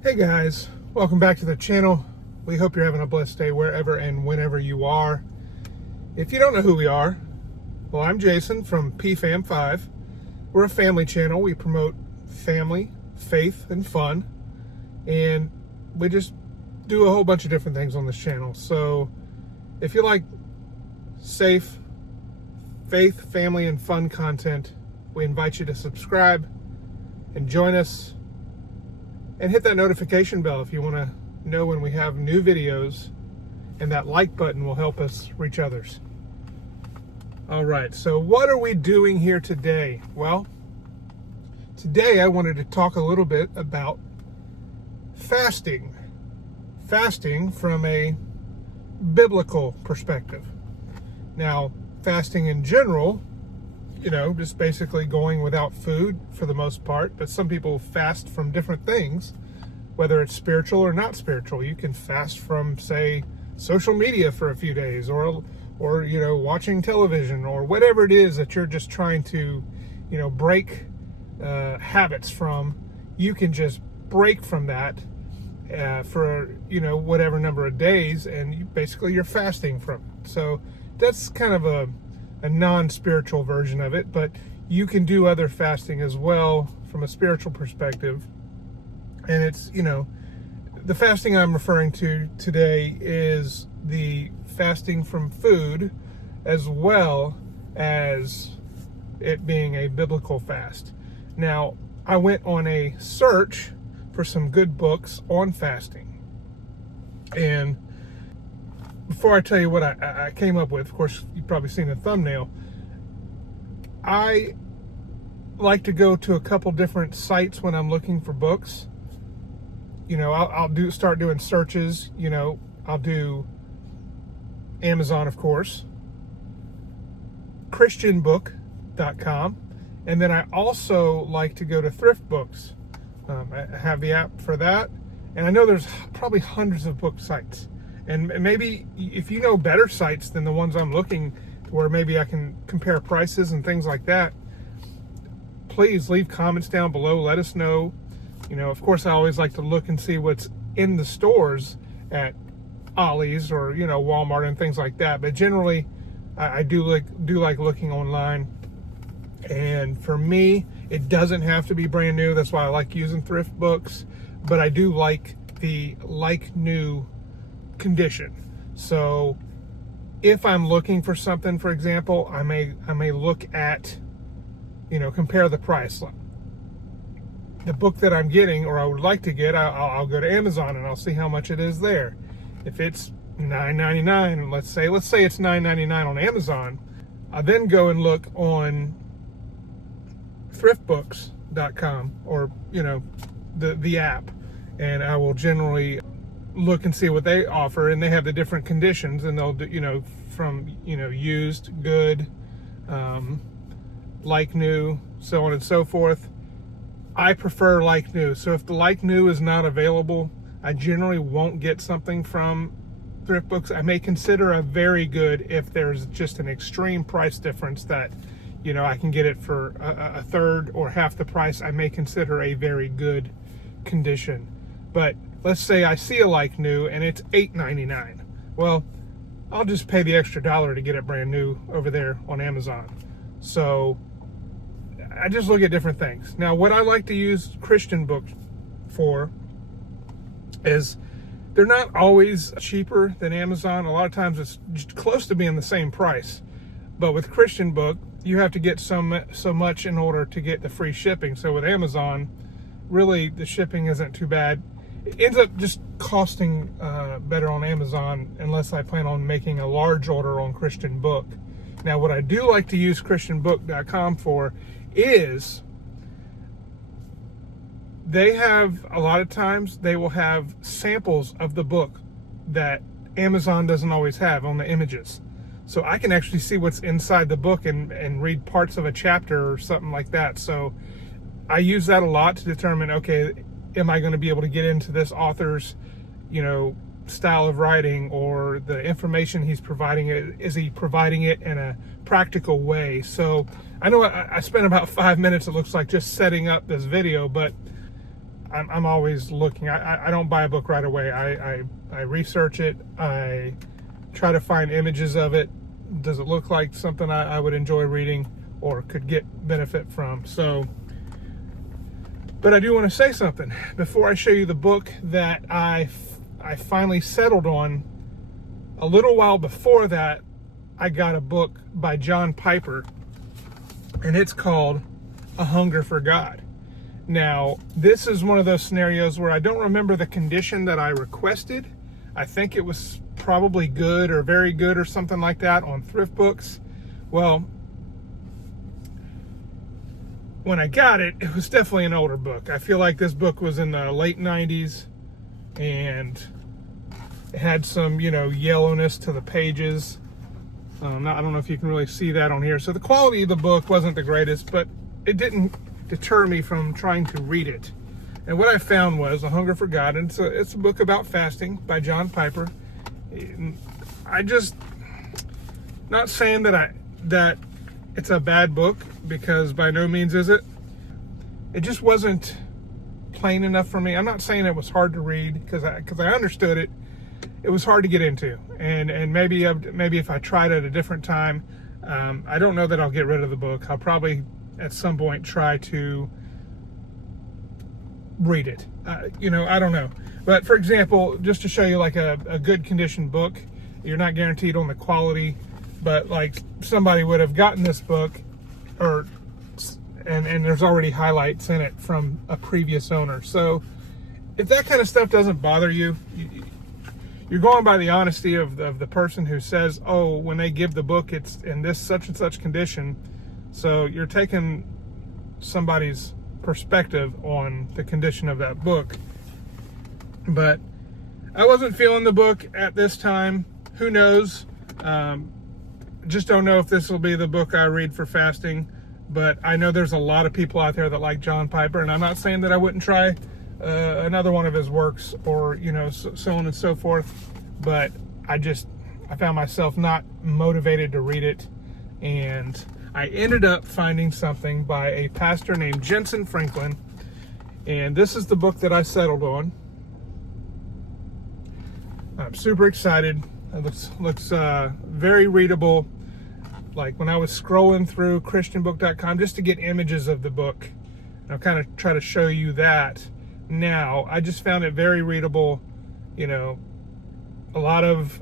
Hey guys, welcome back to the channel. We hope you're having a blessed day wherever and whenever you are. If you don't know who we are, well, I'm Jason from PFAM5. We're a family channel. We promote family, faith, and fun. And we just do a whole bunch of different things on this channel. So if you like safe, faith, family, and fun content, we invite you to subscribe and join us. And hit that notification bell if you want to know when we have new videos, and that like button will help us reach others. All right, so what are we doing here today? Well, today I wanted to talk a little bit about fasting. Fasting from a biblical perspective. Now, fasting in general, just basically going without food for the most part, but some people fast from different things, whether it's spiritual or not spiritual. You can fast from, say, social media for a few days, or watching television, or whatever it is that you're just trying to, break habits from. You can just break from that for, whatever number of days, and you're fasting from it. So that's kind of a non-spiritual version of it, but you can do other fasting as well from a spiritual perspective. And it's, the fasting I'm referring to today is the fasting from food, as well as it being a biblical fast. Now, I went on a search for some good books on fasting. And before I tell you what I came up with, of course, you've probably seen the thumbnail. I like to go to a couple different sites when I'm looking for books. I'll start doing searches. I'll do Amazon, of course, christianbook.com, and then I also like to go to thrift books. I have the app for that, and I know there's probably hundreds of book sites. And maybe if you know better sites than the ones I'm looking, where maybe I can compare prices and things like that, please leave comments down below. Let us know. Of course, I always like to look and see what's in the stores at Ollie's or, Walmart and things like that. But generally, I do like looking online. And for me, it doesn't have to be brand new. That's why I like using thrift books. But I do like the new condition. So if I'm looking for something, for example, I may look at, compare the price. The book that I'm getting, or I would like to get, I'll go to Amazon and I'll see how much it is there. If it's $9.99, let's say it's $9.99 on Amazon, I then go and look on thriftbooks.com, or the app, and I will generally look and see what they offer, and they have the different conditions, and they'll do, from used, good, like new, so on and so forth. I prefer like new. So if the like new is not available, I generally won't get something from thrift books. I may consider a very good if there's just an extreme price difference that I can get it for a third or half the price. I may consider a very good condition. But let's say I see a like new and it's $8.99. Well, I'll just pay the extra $1 to get it brand new over there on Amazon. So I just look at different things. Now, what I like to use Christian books for is they're not always cheaper than Amazon. A lot of times it's just close to being the same price. But with Christian book, you have to get so much in order to get the free shipping. So with Amazon, really the shipping isn't too bad. It ends up just costing better on Amazon unless I plan on making a large order on Christian book. Now, what I do like to use christianbook.com for is they have, a lot of times, they will have samples of the book that Amazon doesn't always have on the images. So I can actually see what's inside the book and read parts of a chapter or something like that. So I use that a lot to determine, okay, am I going to be able to get into this author's, style of writing, or the information he's providing, is he providing it in a practical way? So I know I spent about 5 minutes, it looks like, just setting up this video, but I'm always looking. I don't buy a book right away. I research it. I try to find images of it. Does it look like something I would enjoy reading or could get benefit from? So, but I do want to say something before I show you the book that I finally settled on. A little while before that, I got a book by John Piper, and it's called A Hunger for God. Now, this is one of those scenarios where I don't remember the condition that I requested. I think it was probably good or very good or something like that on Thrift Books. Well, when I got it, it was definitely an older book. I feel like this book was in the late 90s, and it had some, yellowness to the pages. I don't know if you can really see that on here. So the quality of the book wasn't the greatest, but it didn't deter me from trying to read it. And what I found was A Hunger for God, and it's a book about fasting by John Piper. Not saying that it's a bad book, because by no means is it. It just wasn't plain enough for me. I'm not saying it was hard to read, because I understood it. It was hard to get into, and maybe if I tried at a different time, I don't know that I'll get rid of the book. I'll probably at some point try to read it. I don't know. But for example, just to show you like a good condition book, you're not guaranteed on the quality, but like somebody would have gotten this book, and there's already highlights in it from a previous owner. So if that kind of stuff doesn't bother you, you're going by the honesty of the person who says, oh, when they give the book, it's in this such and such condition. So you're taking somebody's perspective on the condition of that book. But I wasn't feeling the book at this time. Who knows? Just don't know if this will be the book I read for fasting. But I know there's a lot of people out there that like John Piper, and I'm not saying that I wouldn't try another one of his works, or so on and so forth, but I found myself not motivated to read it, and I ended up finding something by a pastor named Jentezen Franklin, and this is the book that I settled on. I'm super excited. It looks very readable. Like when I was scrolling through christianbook.com just to get images of the book, I'll kind of try to show you that. Now, I just found it very readable, a lot of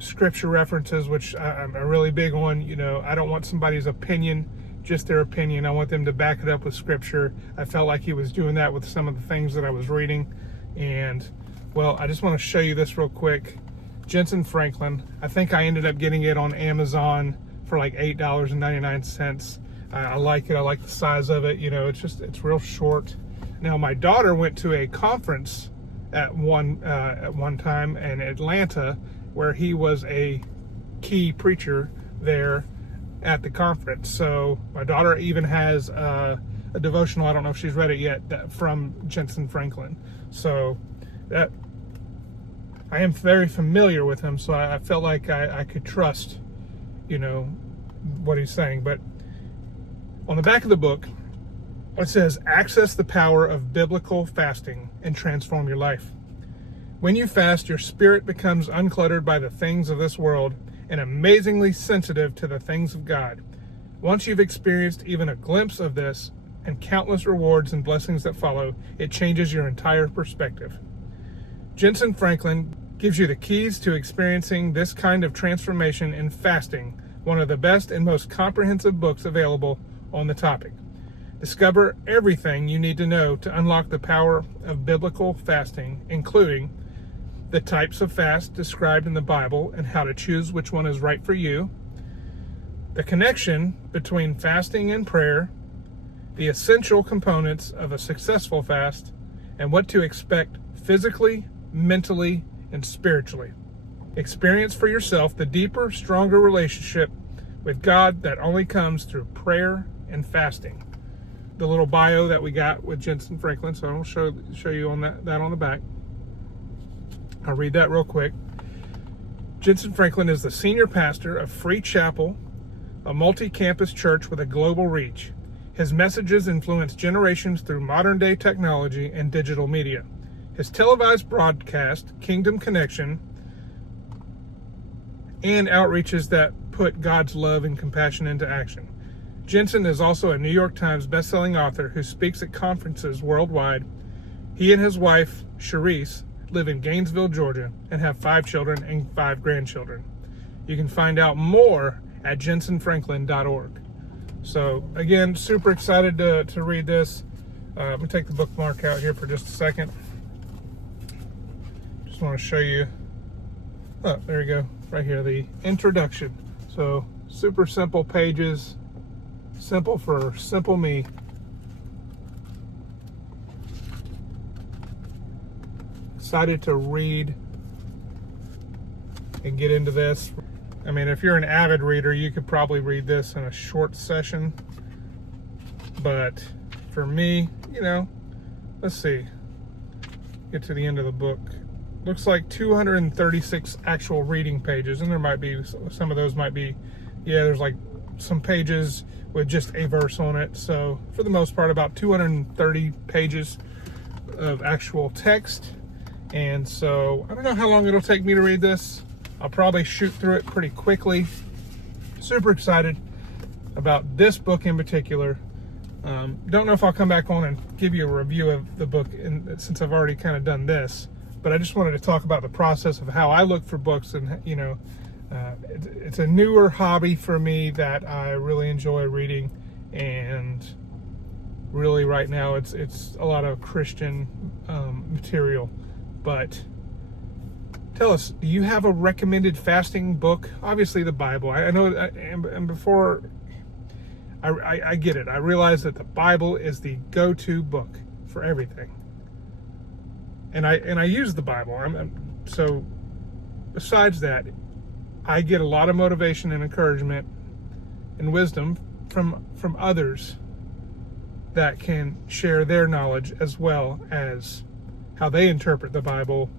scripture references, which I'm really big on. I don't want somebody's opinion, just their opinion. I want them to back it up with scripture. I felt like he was doing that with some of the things that I was reading. And, well, I just want to show you this real quick. Jentezen Franklin. I think I ended up getting it on Amazon for like $8.99. I like it. I like the size of it. It's real short. Now, my daughter went to a conference at one time in Atlanta, where he was a key preacher there at the conference. So my daughter even has a devotional, I don't know if she's read it yet, from Jentezen Franklin. So that I am very familiar with him, so I felt like I could trust, what he's saying. But on the back of the book, it says, access the power of biblical fasting and transform your life. When you fast, your spirit becomes uncluttered by the things of this world and amazingly sensitive to the things of God. Once you've experienced even a glimpse of this and countless rewards and blessings that follow, it changes your entire perspective. Jentezen Franklin gives you the keys to experiencing this kind of transformation in fasting, one of the best and most comprehensive books available on the topic. Discover everything you need to know to unlock the power of biblical fasting, including the types of fast described in the Bible and how to choose which one is right for you, the connection between fasting and prayer, the essential components of a successful fast, and what to expect physically, mentally, and spiritually. Experience for yourself the deeper, stronger relationship with God that only comes through prayer and fasting. The little bio that we got with Jentezen Franklin, so I'll show you on that on the back. I'll read that real quick. Jentezen Franklin is the senior pastor of Free Chapel, a multi-campus church with a global reach. His messages influence generations through modern-day technology and digital media. His televised broadcast, Kingdom Connection, and outreaches that put God's love and compassion into action. Jentezen is also a New York Times bestselling author who speaks at conferences worldwide. He and his wife, Charisse, live in Gainesville, Georgia, and have 5 children and 5 grandchildren. You can find out more at jentezenfranklin.org. So, again, super excited to read this. Let me take the bookmark out here for just a second. Just want to show you. Oh, there you go. Right here, the introduction. So, super simple pages. Simple for simple me. Excited to read and get into this. I mean, if you're an avid reader, you could probably read this in a short session. But for me, let's see. Get to the end of the book. Looks like 236 actual reading pages, and there might be some of those might be, there's like some pages with just a verse on it. So for the most part, about 230 pages of actual text. And so I don't know how long it'll take me to read this. I'll probably shoot through it pretty quickly. Super excited about this book in particular. Don't know if I'll come back on and give you a review of the book since I've already kind of done this, but I just wanted to talk about the process of how I look for books. And it's a newer hobby for me that I really enjoy reading, and really right now it's a lot of Christian material. But tell us, do you have a recommended fasting book? Obviously the Bible. I know, and before I get it, I realize that the Bible is the go-to book for everything, and I use the Bible. So besides that, I get a lot of motivation and encouragement and wisdom from others that can share their knowledge as well as how they interpret the Bible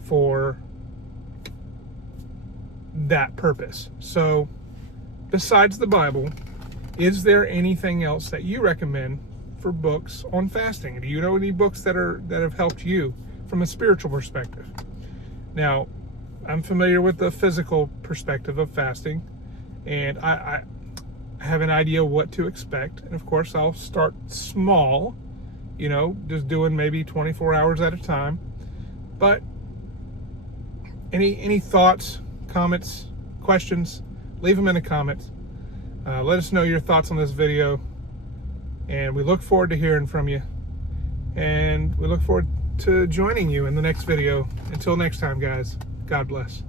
for that purpose. So besides the Bible, is there anything else that you recommend for books on fasting? Do you know any books that have helped you from a spiritual perspective? Now, I'm familiar with the physical perspective of fasting, and I have an idea what to expect. And of course, I'll start small, just doing maybe 24 hours at a time. But any thoughts, comments, questions, leave them in the comments. Let us know your thoughts on this video, and we look forward to hearing from you, and we look forward to joining you in the next video. Until next time, guys, God bless.